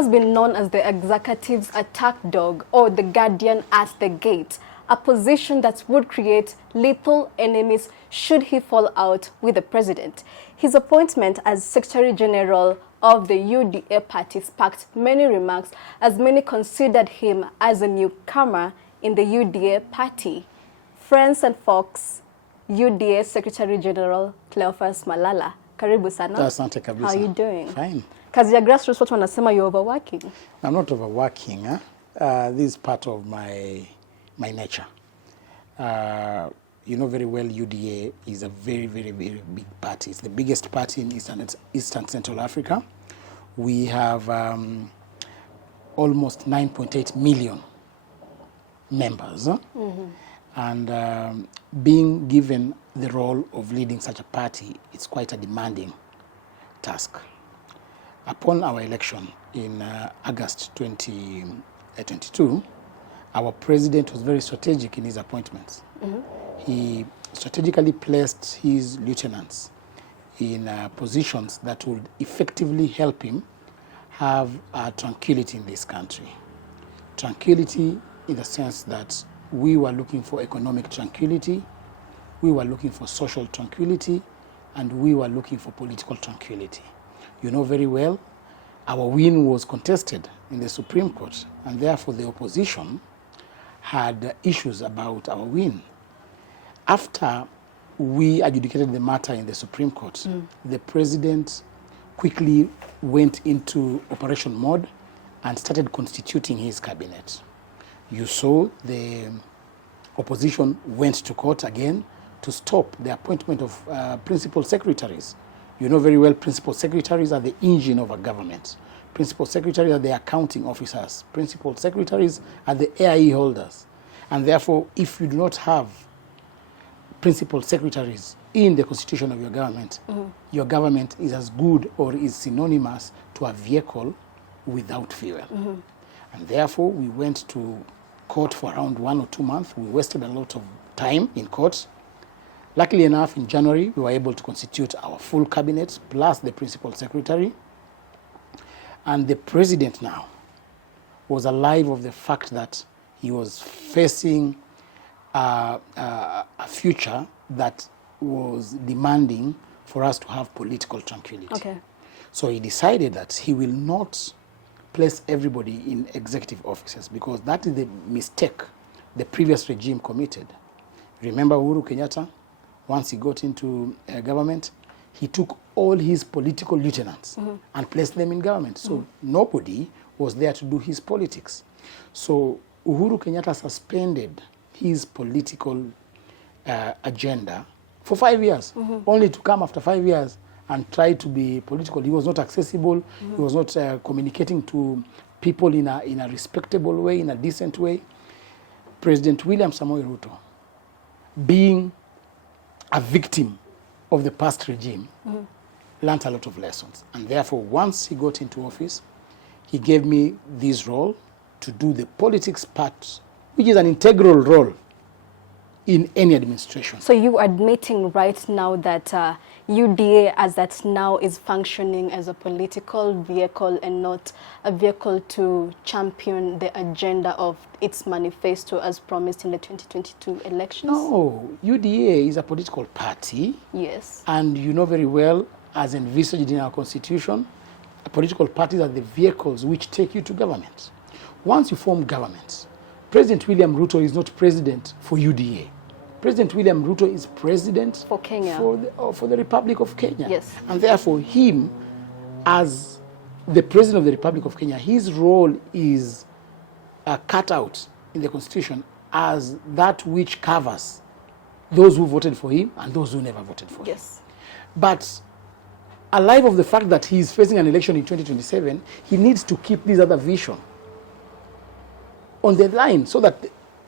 has been known as the executive's attack dog or the guardian at the gate, a position that would create lethal enemies should he fall out with the president. His appointment as Secretary General of the UDA party sparked many remarks, as many considered him as a newcomer in the UDA party. Friends and folks, UDA Secretary General Cleophas Malalah, karibu sana. Asante kabisa. How are you doing? Fine. Kazi ya grassroots watu wanasema you're overworking. I'm not overworking. This is part of my nature. You know very well UDA is a very, very, very big party. It's the biggest party in Eastern Central Africa. We have almost 9.8 million members. And being given the role of leading such a party, it's quite a demanding task. Upon our election in August 2022, our president was very strategic in his appointments. He strategically placed his lieutenants in positions that would effectively help him have tranquility in this country. Tranquility in the sense that we were looking for economic tranquility, we were looking for social tranquility, and we were looking for political tranquility. You know very well, our win was contested in the Supreme Court, and therefore the opposition had issues about our win. After we adjudicated the matter in the Supreme Court, the president quickly went into operation mode and started constituting his cabinet. You saw the opposition went to court again to stop the appointment of principal secretaries. You know very well, principal secretaries are the engine of a government. Principal secretaries are the accounting officers. Principal secretaries are the AIE holders. And therefore, if you do not have principal secretaries in the constitution of your government is as good or is synonymous to a vehicle without fuel. And therefore, we went to court for around 1 or 2 months. We wasted a lot of time in court. Luckily enough, in January, we were able to constitute our full cabinet plus the principal secretary. And the president now was alive of the fact that he was facing a future that was demanding for us to have political tranquility. Okay. So he decided that he will not place everybody in executive offices because that is the mistake the previous regime committed. Remember Uhuru Kenyatta? Once he got into government, he took all his political lieutenants and placed them in government. So nobody was there to do his politics. So Uhuru Kenyatta suspended his political agenda for 5 years, only to come after 5 years and try to be political. He was not accessible. He was not communicating to people in a respectable way, in a decent way. President William Samoei Ruto, being a victim of the past regime, learned a lot of lessons. And therefore, once he got into office, he gave me this role to do the politics part, which is an integral role in any administration. So you admitting right now that UDA as that now is functioning as a political vehicle and not a vehicle to champion the agenda of its manifesto as promised in the 2022 elections? No, UDA is a political party. Yes. And you know very well, as envisaged in our constitution, political parties are the vehicles which take you to government. Once you form government, President William Ruto is not president for UDA. President William Ruto is president for Kenya, for the Republic of Kenya. Yes. And therefore, him, as the president of the Republic of Kenya, his role is cut out in the constitution as that which covers those who voted for him and those who never voted for him. Yes. But alive of the fact that he is facing an election in 2027, he needs to keep this other vision on the line so that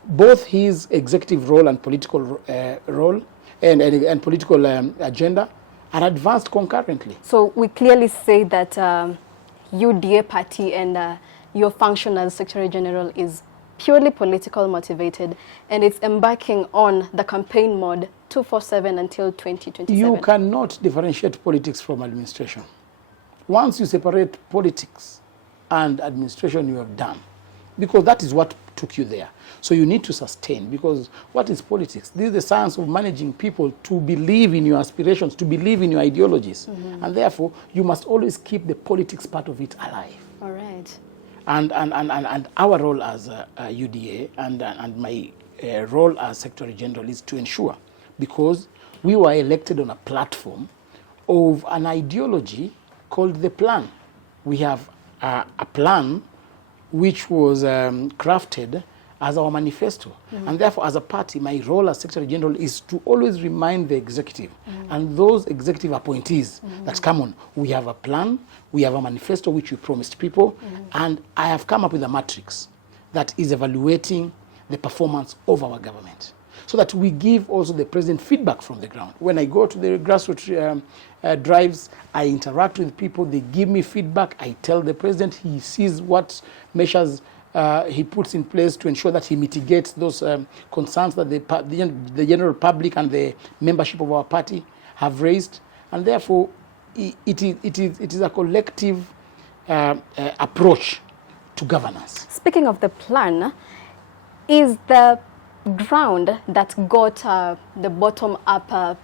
both his executive role and political role and political agenda are advanced concurrently. So we clearly say that UDA party and your function as Secretary General is purely political motivated, and it's embarking on the campaign mode 247 until 2027. You cannot differentiate politics from administration. Once you separate politics and administration you have done, because that is what took you there. So you need to sustain, because what is politics? This is the science of managing people to believe in your aspirations, to believe in your ideologies. And therefore, you must always keep the politics part of it alive. All right. And our role as UDA and my role as Secretary General is to ensure, because we were elected on a platform of an ideology called the plan. We have a plan which was crafted as our manifesto. And therefore, as a party, my role as Secretary General is to always remind the executive and those executive appointees that come on, we have a plan, we have a manifesto which we promised people, and I have come up with a matrix that is evaluating the performance of our government, so that we give also the president feedback from the ground. When I go to the grassroots drives, I interact with people, they give me feedback, I tell the president, he sees what measures he puts in place to ensure that he mitigates those concerns that the general public and the membership of our party have raised. And therefore, it is a collective approach to governance. Speaking of the plan, is the ground that got the bottom-up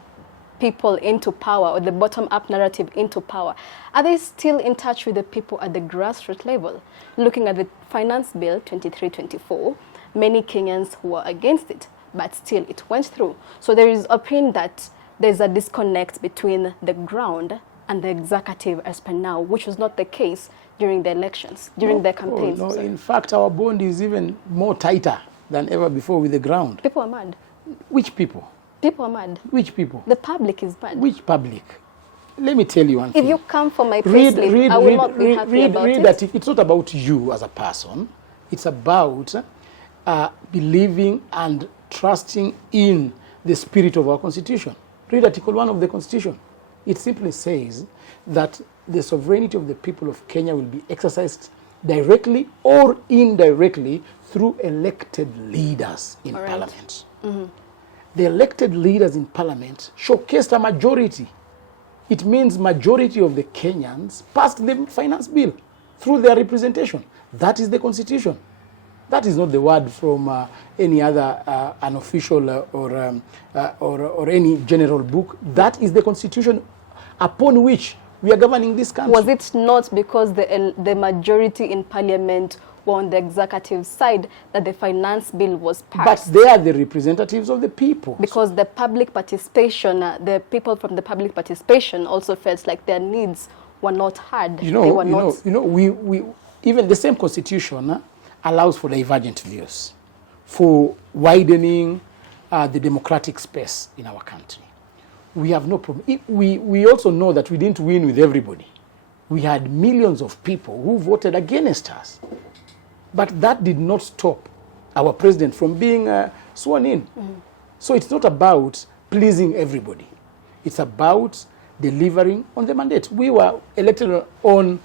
people into power, or the bottom-up narrative into power, are they still in touch with the people at the grassroots level? Looking at the Finance Bill 23-24, many Kenyans were against it, but still it went through. So there is opinion that there's a disconnect between the ground and the executive as per now, which was not the case during the elections, during the campaigns. No, in fact, our bond is even more tighter than ever before with the ground. People are mad. Which people? People are mad. Which people? The public is mad. Which public? Let me tell you one thing. If you come for my payslip, I will not be happy about it. That it's not about you as a person. It's about believing and trusting in the spirit of our Constitution. Read Article 1 of the Constitution. It simply says that the sovereignty of the people of Kenya will be exercised directly or indirectly through elected leaders in Parliament. The elected leaders in Parliament showcased a majority. It means majority of the Kenyans passed the finance bill through their representation. That is the Constitution. That is not the word from any other unofficial or any general book. That is the Constitution upon which we are governing this country. Was it not because the majority in Parliament were on the executive side that the finance bill was passed? But they are the representatives of the people. Because the public participation, the people from the public participation also felt like their needs were not heard. We even the same Constitution allows for divergent views, for widening the democratic space in our country. We have no problem. We also know that we didn't win with everybody. We had millions of people who voted against us. But that did not stop our president from being sworn in. So it's not about pleasing everybody. It's about delivering on the mandate. We were elected on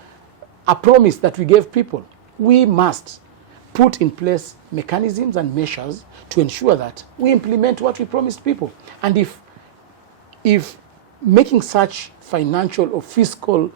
a promise that we gave people. We must put in place mechanisms and measures to ensure that we implement what we promised people. And if making such financial or fiscal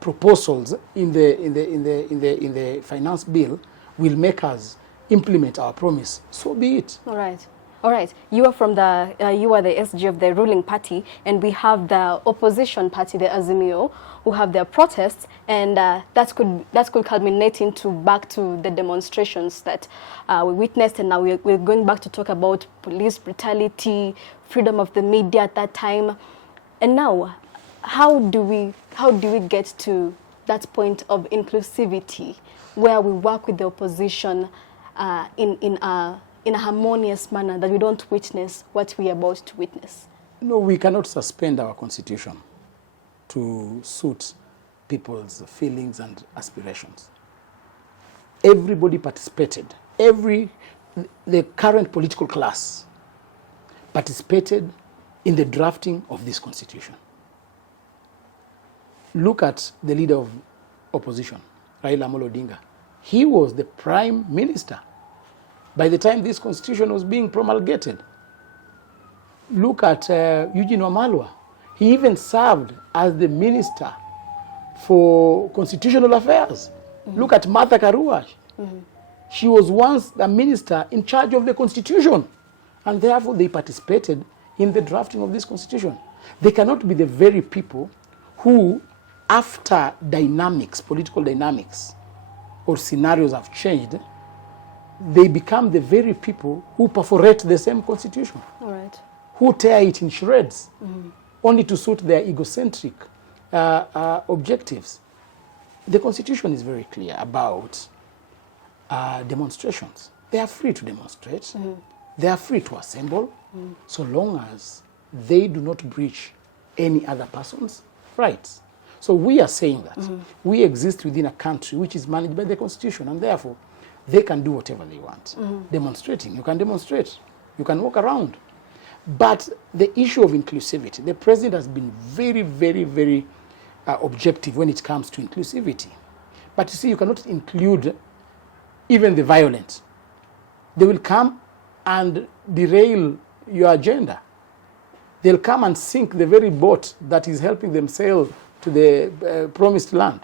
proposals in the finance bill will make us implement our promise, so be it. All right. All right. You are from the you are the SG of the ruling party, and we have the opposition party, the Azimio, who have their protests, and that could culminate into back to the demonstrations that we witnessed, and now we're going back to talk about police brutality, freedom of the media at that time, and now how do we get to that point of inclusivity where we work with the opposition in a harmonious manner, that we don't witness what we are about to witness? No, we cannot suspend our constitution to suit people's feelings and aspirations. Everybody participated. The current political class participated in the drafting of this constitution. Look at the leader of opposition, Raila Amolo Odinga. He was the prime minister by the time this constitution was being promulgated. Look at Eugene Wamalwa. He even served as the minister for constitutional affairs Look at Martha Karua. She was once the minister in charge of the constitution, and therefore they participated in the drafting of this constitution. They cannot be the very people who, after dynamics, political dynamics, or scenarios have changed, they become the very people who perforate the same constitution. All right. Who tear it in shreds, only to suit their egocentric objectives. The constitution is very clear about demonstrations. They are free to demonstrate. They are free to assemble, so long as they do not breach any other person's rights. So we are saying that we exist within a country which is managed by the constitution, and therefore they can do whatever they want. Demonstrating, you can demonstrate, you can walk around. But the issue of inclusivity, the president has been very, very, very objective when it comes to inclusivity. But you see, you cannot include even the violent. They will come and derail your agenda. They'll come and sink the very boat that is helping them sail to the promised land.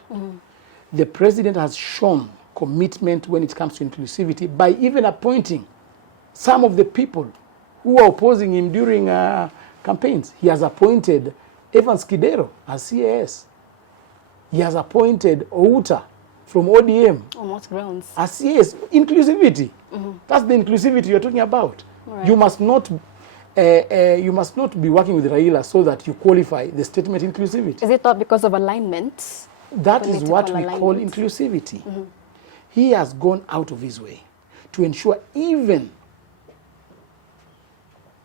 The president has shown commitment when it comes to inclusivity by even appointing some of the people who are opposing him during campaigns. He has appointed Evans Kidero as CAS. He has appointed Outa from ODM. On what grounds? As CAS. Inclusivity. That's the inclusivity you're talking about. Right. You must not be working with Raila so that you qualify the statement inclusivity. Is it not because of alignment? That is what we Political call alignment. inclusivity. He has gone out of his way to ensure even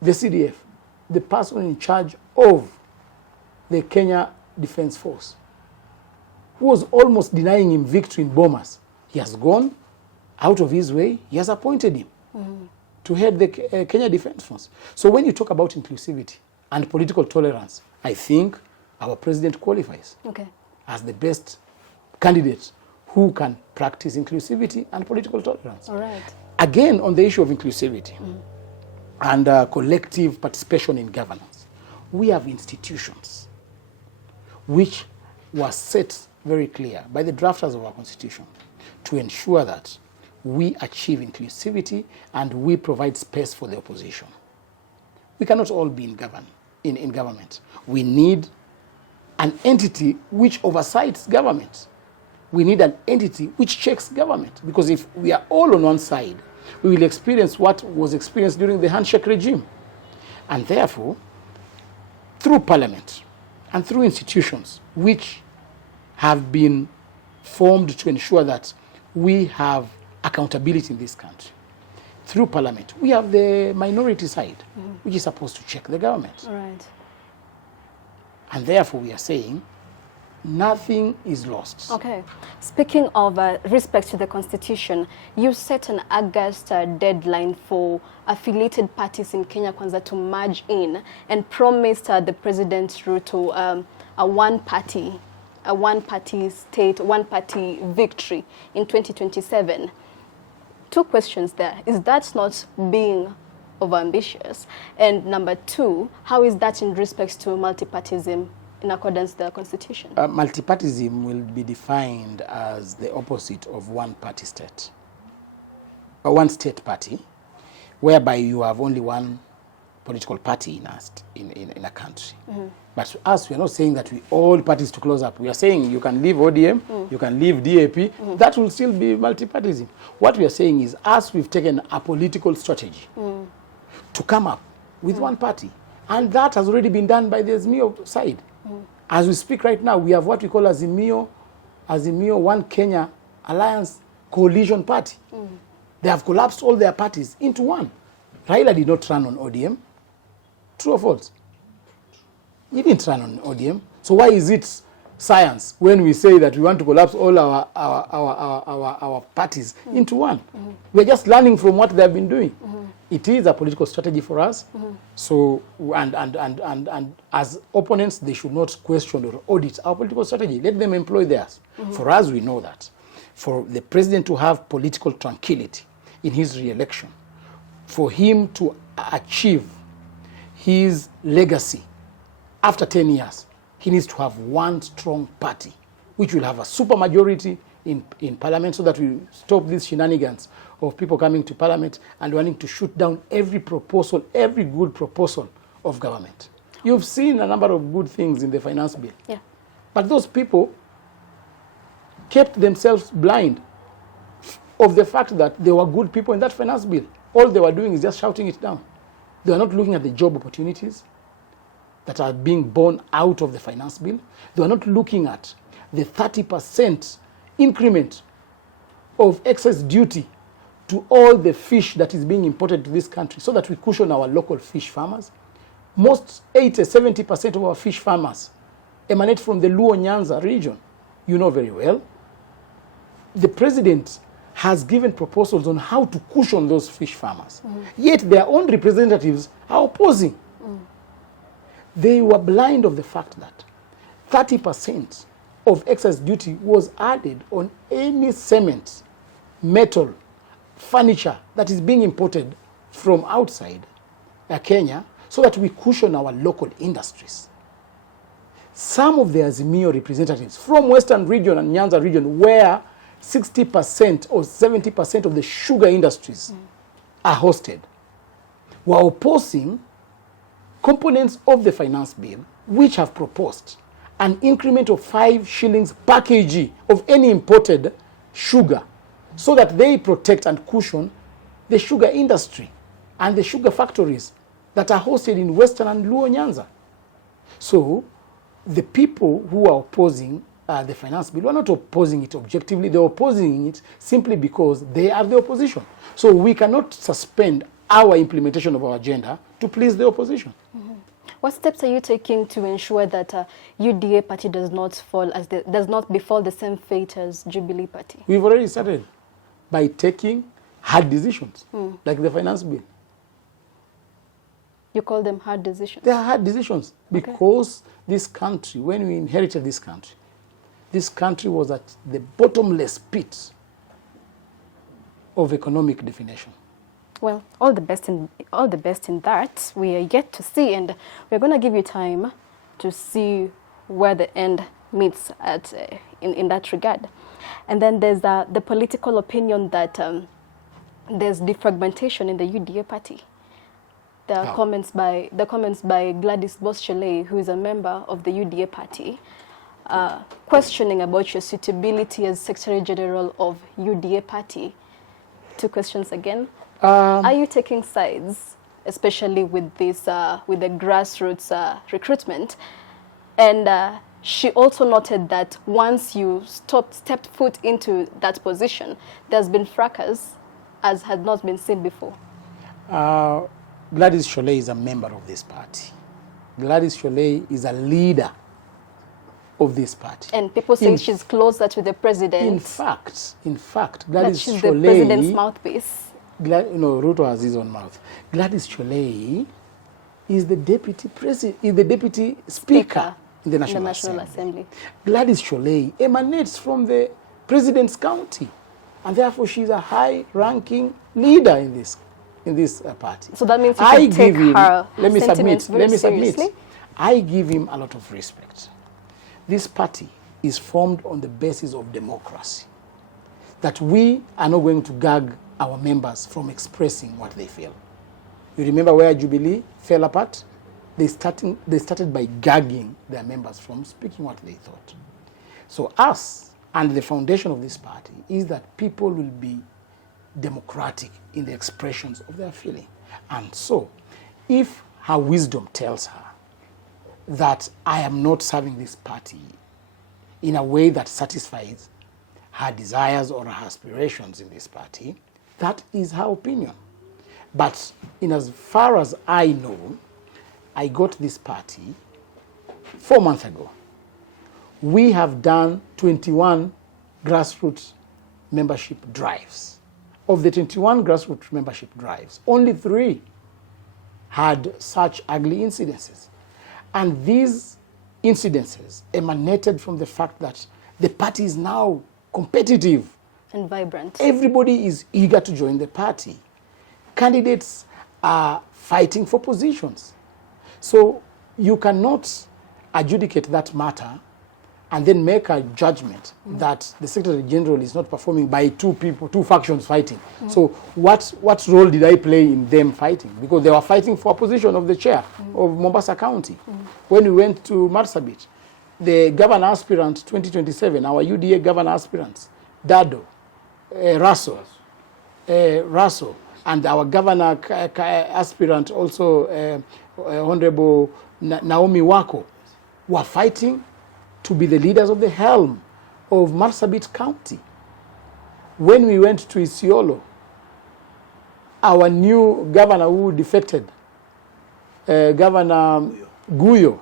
the CDF, the person in charge of the Kenya Defence Force, who was almost denying him victory in Bomas, he has gone out of his way, he has appointed him to head the Kenya Defence Force. So when you talk about inclusivity and political tolerance, I think our president qualifies as the best candidate who can practice inclusivity and political tolerance. All right. Again, on the issue of inclusivity and collective participation in governance, we have institutions which were set very clear by the drafters of our constitution to ensure that we achieve inclusivity and we provide space for the opposition. We cannot all be in government. We need an entity which oversights government. We need an entity which checks government, because if we are all on one side, we will experience what was experienced during the handshake regime. And therefore, through parliament and through institutions which have been formed to ensure that we have accountability in this country, through parliament, we have the minority side, which is supposed to check the government. All right. And therefore, we are saying nothing is lost. Okay. Speaking of respect to the Constitution, you set an August deadline for affiliated parties in Kenya Kwanza to merge in, and promised the President Ruto a one-party state, one-party victory in 2027. Two questions there. Is that not being overambitious? And number two, how is that in respect to multipartism in accordance with the Constitution? Multipartism will be defined as the opposite of one-party state, or one-state party, whereby you have only one political party in a country. But to us, we are not saying that we all parties to close up. We are saying you can leave ODM, you can leave DAP, that will still be multipartism. What we are saying is, us, we've taken a political strategy to come up with one party. And that has already been done by the Azimio side. As we speak right now, we have what we call Azimio One Kenya Alliance Coalition Party. They have collapsed all their parties into one. Raila did not run on ODM. True or false? He didn't run on ODM. So why is it science when we say that we want to collapse all our parties into one? We're just learning from what they have been doing. It is a political strategy for us. So and as opponents, they should not question or audit our political strategy. Let them employ theirs. For us, we know that for the president to have political tranquility in his re-election, for him to achieve his legacy after 10 years, he needs to have one strong party, which will have a super majority, in Parliament so that we stop these shenanigans of people coming to Parliament and wanting to shoot down every proposal, every good proposal of government. You've seen a number of good things in the finance bill. Yeah. But those people kept themselves blind of the fact that there were good people in that finance bill. All they were doing is just shouting it down. They were not looking at the job opportunities that are being born out of the finance bill. They were not looking at the 30% increment of excess duty to all the fish that is being imported to this country so that we cushion our local fish farmers. Most 70% of our fish farmers emanate from the Luo Nyanza region. You know very well. The president has given proposals on how to cushion those fish farmers. Yet their own representatives are opposing. They were blind of the fact that 30% of excess duty was added on any cement, metal, furniture that is being imported from outside Kenya so that we cushion our local industries. Some of the Azimio representatives from Western region and Nyanza region, where 60% or 70% of the sugar industries are hosted, were opposing components of the finance bill which have proposed an increment of 5 shillings per kg of any imported sugar so that they protect and cushion the sugar industry and the sugar factories that are hosted in Western and Luo Nyanza. So the people who are opposing the finance bill are not opposing it objectively. They're opposing it simply because they are the opposition. So we cannot suspend our implementation of our agenda to please the opposition. What steps are you taking to ensure that UDA party does not befall the same fate as Jubilee party? We've already started by taking hard decisions, like the finance bill. You call them hard decisions? They are hard decisions because this country, when we inherited this country was at the bottomless pit of economic definition. Well, all the best in that. We are yet to see, and we're going to give you time to see where the end meets at in that regard. And then there's the political opinion that there's defragmentation in the UDA party. The comments by Gladys Boschele, who is a member of the UDA party, questioning about your suitability as Secretary General of UDA party. 2 questions again. Are you taking sides, especially with this with the grassroots recruitment? And she also noted that once you stepped foot into that position, there's been fracas as had not been seen before. Gladys Boschele is a member of this party. Gladys Boschele is a leader of this party. And people say she's closer to the president. In fact, Gladys she's Boschele, the president's mouthpiece. Ruto has his own mouth. Gladys Boschele is the deputy speaker in the National Assembly. Gladys Boschele emanates from the president's county, and therefore she's a high-ranking leader in this party. So that means you can take her sentiments very seriously? Let me submit. I give him a lot of respect. This party is formed on the basis of democracy, that we are not going to gag our members from expressing what they feel. You remember where Jubilee fell apart? They started by gagging their members from speaking what they thought. So us and the foundation of this party is that people will be democratic in the expressions of their feeling. And so, if her wisdom tells her that I am not serving this party in a way that satisfies her desires or her aspirations in this party, that is her opinion. But in as far as I know, I got this party 4 months ago. We have done 21 grassroots membership drives. Of the 21 grassroots membership drives, only 3 had such ugly incidences. And these incidences emanated from the fact that the party is now competitive and vibrant. Everybody is eager to join the party. Candidates are fighting for positions. So you cannot adjudicate that matter and then make a judgment that the Secretary General is not performing by two factions fighting. So what role did I play in them fighting? Because they were fighting for a position of the chair of Mombasa County. When we went to Marsabit, the governor aspirant 2027, our UDA governor aspirants, Dado, Raso, and our governor aspirant also, Honorable Naomi Wako, were fighting to be the leaders of the helm of Marsabit County. When we went to Isiolo, our new governor who defected, Governor Guyo,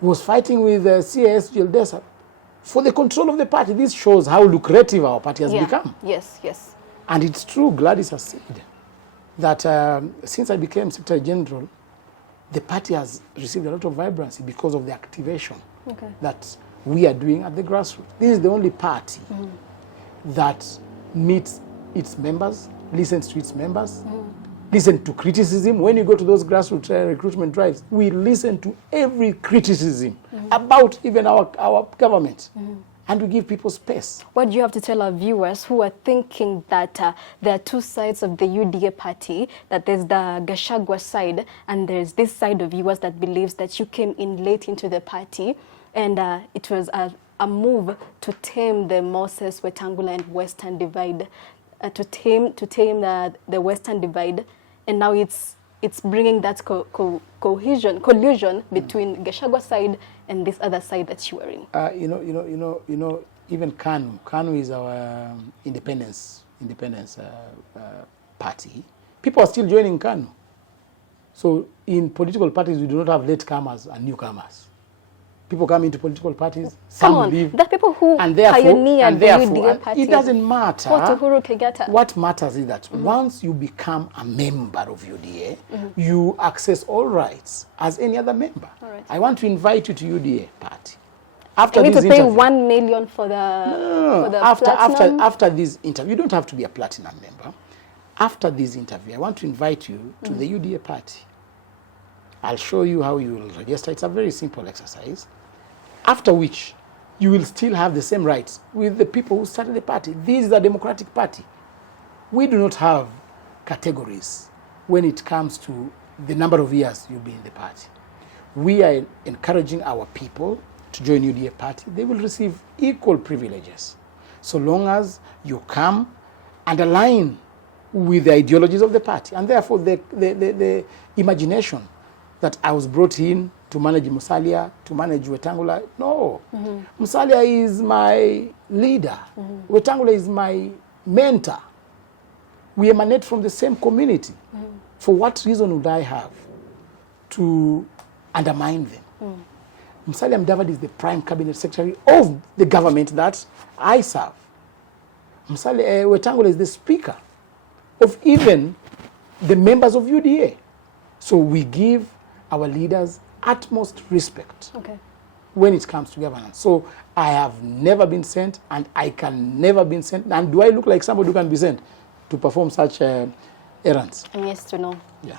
was fighting with CAS Gildesa for the control of the party. This shows how lucrative our party has become. Yes, yes. And it's true, Gladys has said that since I became Secretary General, the party has received a lot of vibrancy because of the activation that we are doing at the grassroots. This is the only party that meets its members, listens to its members, listens to criticism. When you go to those grassroots recruitment drives, we listen to every criticism about even our government. And we give people space. What do you have to tell our viewers who are thinking that there are two sides of the UDA party, that there's the Gachagua side and there's this side of yours that believes that you came in late into the party and it was a move to tame the Moses, Wetangula and Western divide, to tame the Western divide, and now it's bringing that collusion between Gachagua side and this other side that you are in. Even KANU is our independence party. People are still joining KANU. So in political parties, we do not have latecomers and newcomers. People come into political parties, some leave. There are people who pioneered the UDA party. It doesn't matter. Uhuru What matters is that once you become a member of UDA, you access all rights as any other member. Right. I want to invite you to UDA party. After you need to pay 1 million for the platinum? After this interview, you don't have to be a platinum member. After this interview, I want to invite you to the UDA party. I'll show you how you will register. It's a very simple exercise. After which, you will still have the same rights with the people who started the party. This is a democratic party. We do not have categories when it comes to the number of years you'll be in the party. We are encouraging our people to join UDA party. They will receive equal privileges so long as you come and align with the ideologies of the party. And therefore, the imagination that I was brought in to manage Musalia, to manage Wetangula. No. Musalia is my leader. Wetangula is my mentor. We emanate from the same community. For what reason would I have to undermine them? Musalia Mudavadi is the prime cabinet secretary of the government that I serve. Wetangula is the speaker of even the members of UDA. So we give our leaders utmost respect when it comes to governance. So I have never been sent and I can never be sent. And do I look like somebody who can be sent to perform such errands? Yes to know. Yeah.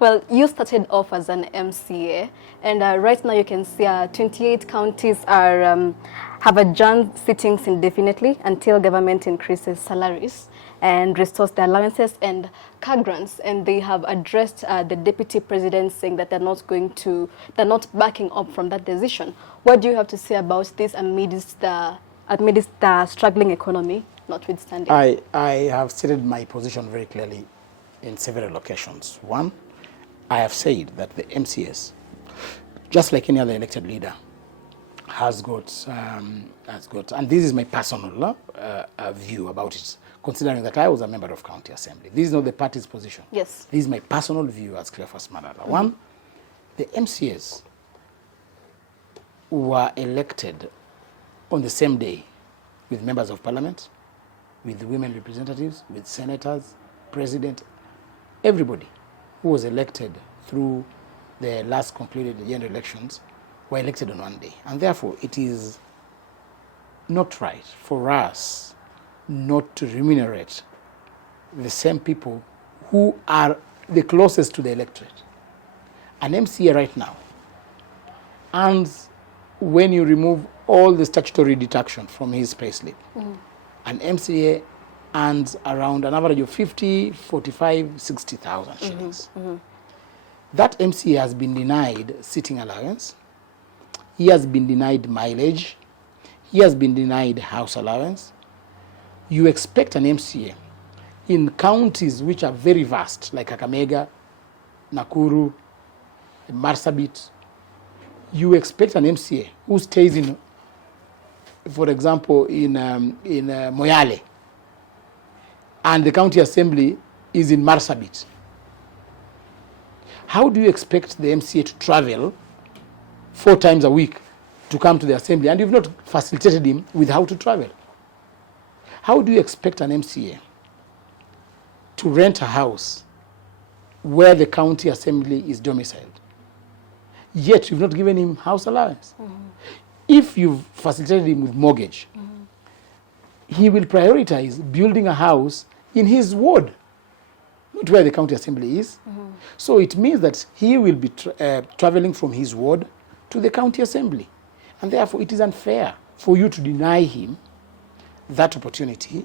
Well, you started off as an MCA, and right now you can see 28 counties are have adjourned sittings indefinitely until government increases salaries and restores the allowances and car grants. And they have addressed the deputy president, saying that they're not backing up from that decision. What do you have to say about this amidst the struggling economy, notwithstanding? I have stated my position very clearly in several occasions. One, I have said that the MCS, just like any other elected leader, has got, and this is my personal view about it, considering that I was a member of county assembly. This is not the party's position. Yes. This is my personal view as Cleophas Malalah. One, the MCS were elected on the same day with members of parliament, with women representatives, with senators, president, everybody who was elected through the last concluded general elections were elected on one day. And therefore, it is not right for us not to remunerate the same people who are the closest to the electorate. An MCA right now earns when you remove all the statutory deduction from his payslip, an MCA earns around an average of 50, 45, 60,000 shillings. That MCA has been denied sitting allowance. He has been denied mileage. He has been denied house allowance. You expect an MCA in counties which are very vast, like Kakamega, Nakuru, Marsabit. You expect an MCA who stays in, for example, in Moyale, and the county assembly is in Marsabit. How do you expect the MCA to travel 4 times a week to come to the assembly, and you've not facilitated him with how to travel? How do you expect an MCA to rent a house where the county assembly is domiciled, yet you've not given him house allowance? If you've facilitated him with mortgage, he will prioritize building a house in his ward, not where the county assembly is. So it means that he will be traveling from his ward to the county assembly. And therefore, it is unfair for you to deny him that opportunity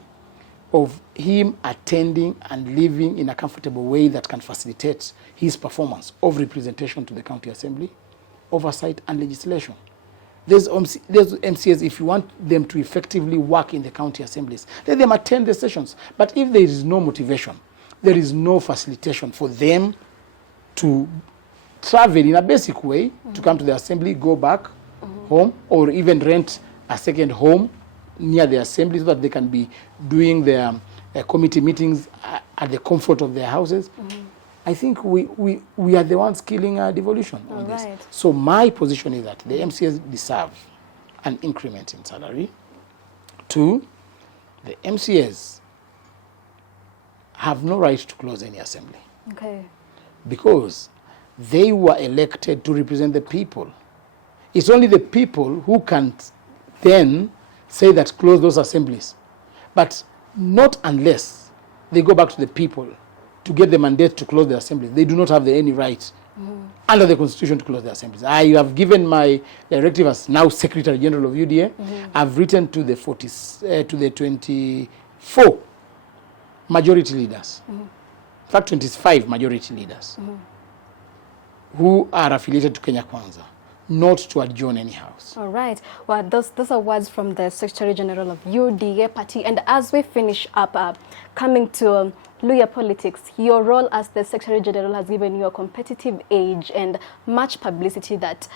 of him attending and living in a comfortable way that can facilitate his performance of representation to the county assembly, oversight and legislation. There's MCAs, if you want them to effectively work in the county assemblies, let them attend the sessions. But if there is no motivation, there is no facilitation for them to travel in a basic way to come to the assembly, go back home, or even rent a second home near the assembly so that they can be doing their committee meetings at the comfort of their houses. I think we are the ones killing devolution on this. So my position is that the MCAs deserve an increment in salary. 2, the MCAs have no right to close any assembly. Because they were elected to represent the people. It's only the people who can then say that close those assemblies. But not unless they go back to the people to get the mandate to close the assembly. They do not have any right under the constitution to close the assemblies. I have given my directive as now Secretary General of UDA. I've written to the 24 majority leaders, in fact 25 majority leaders who are affiliated to Kenya Kwanza, not to adjourn any house. All right. Well, those are words from the Secretary General of UDA party. And as we finish up, coming to Luhya politics, your role as the Secretary General has given you a competitive edge and much publicity that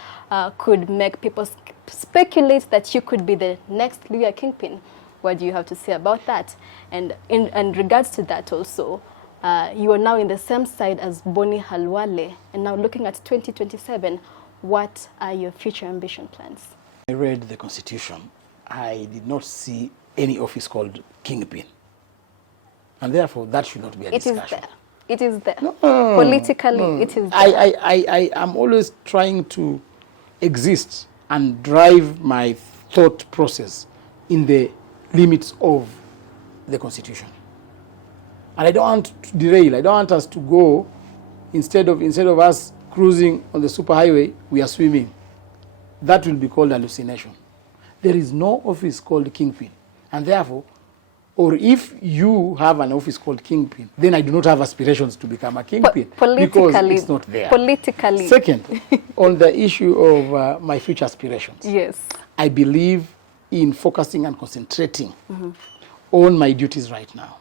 could make people speculate that you could be the next Luhya kingpin. What do you have to say about that? And in regards to that also, you are now in the same side as Boni Halwale, and now looking at 2027, what are your future ambition plans? I read the Constitution. I did not see any office called kingpin. And therefore, that should not be a discussion. It is there. No, politically, it is there. I am always trying to exist and drive my thought process in the limits of the Constitution. And I don't want to derail. I don't want us to go, instead of us cruising on the superhighway, we are swimming. That will be called hallucination. There is no office called kingpin. And therefore, or if you have an office called kingpin, then I do not have aspirations to become a kingpin because it's not there. Politically. Second, on the issue of my future aspirations, yes, I believe in focusing and concentrating on my duties right now.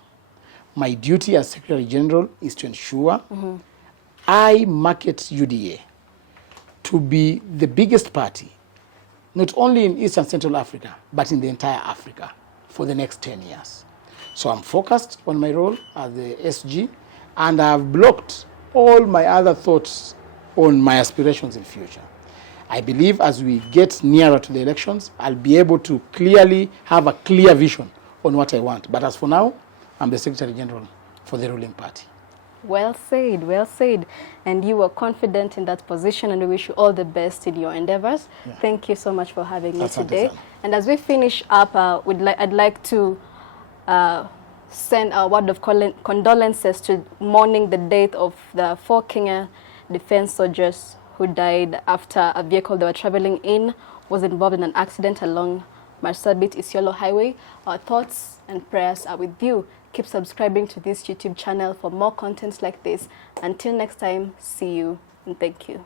My duty as Secretary General is to ensure I market UDA to be the biggest party, not only in East and Central Africa, but in the entire Africa for the next 10 years. So I'm focused on my role as the SG, and I've blocked all my other thoughts on my aspirations in future. I believe as we get nearer to the elections, I'll be able to clearly have a clear vision on what I want. But as for now, I'm the Secretary General for the ruling party. Well said, well said. And you were confident in that position, and we wish you all the best in your endeavors. Yeah. Thank you so much for having me today. And as we finish up, I'd like to send a word of condolences to mourning the death of the 4 Kenya defense soldiers who died after a vehicle they were traveling in was involved in an accident along Marsabit-Isiolo Highway. Our thoughts and prayers are with you. Keep subscribing to this YouTube channel for more contents like this. Until next time, see you and thank you.